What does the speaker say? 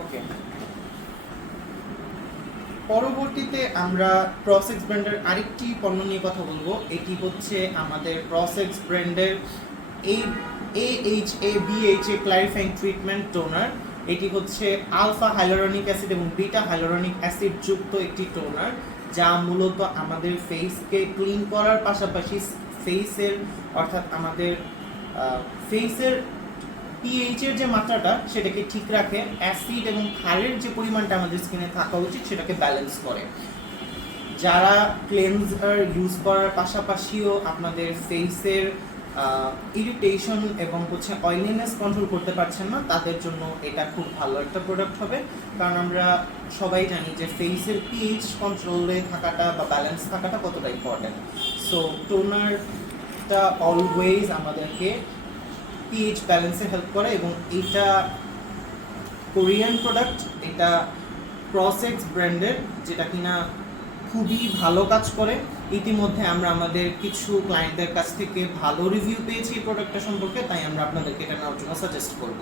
ওকে, পরবর্তীতে আমরা প্রসেক্স ব্র্যান্ডের আরেকটি পণ্য নিয়ে কথা বলবো। এটি হচ্ছে আমাদের প্রসেক্স ব্র্যান্ডের AHA BHA ক্লারিফাইং ট্রিটমেন্ট টোনার। এটি হচ্ছে আলফা হাইলোরনিক অ্যাসিড এবং বিটা হাইলোরনিক অ্যাসিড যুক্ত একটি টোনার, যা মূলত আমাদের ফেসকে ক্লিন করার পাশাপাশি ফেসের অর্থাৎ আমাদের ফেসের পিএইচ এর যে মাত্রাটা সেটাকে ঠিক রাখে, অ্যাসিড এবং ক্ষারের যে পরিমাণটা আমাদের স্কিনে থাকা উচিত সেটাকে ব্যালেন্স করে। যারা ক্লেনজার ইউজ করার পাশাপাশিও আপনাদের ফেসের ইরিটেশন এবং হচ্ছে অয়েলিনেস কন্ট্রোল করতে পারছেন না, তাদের জন্য এটা খুব ভালো একটা প্রোডাক্ট হবে। কারণ আমরা সবাই জানি যে ফেসের পিএইচ কন্ট্রোলে থাকাটা বা ব্যালেন্স থাকাটা কতটা ইম্পর্টেন্ট। সো টোনারটা অলওয়েজ আমাদেরকে পিএইচ ব্যালেন্সে হেল্প করে এবং এটা কোরিয়ান প্রোডাক্ট, এটা প্রসেক্স ব্র্যান্ডের, যেটা কিনা খুবই ভালো কাজ করে। ইতিমধ্যে আমরা আমাদের কিছু ক্লায়েন্টদের কাছ থেকে ভালো রিভিউ পেয়েছি এই প্রোডাক্টটা সম্পর্কে, তাই আমরা আপনাদেরকে এটা নেওয়ার জন্য সাজেস্ট করব।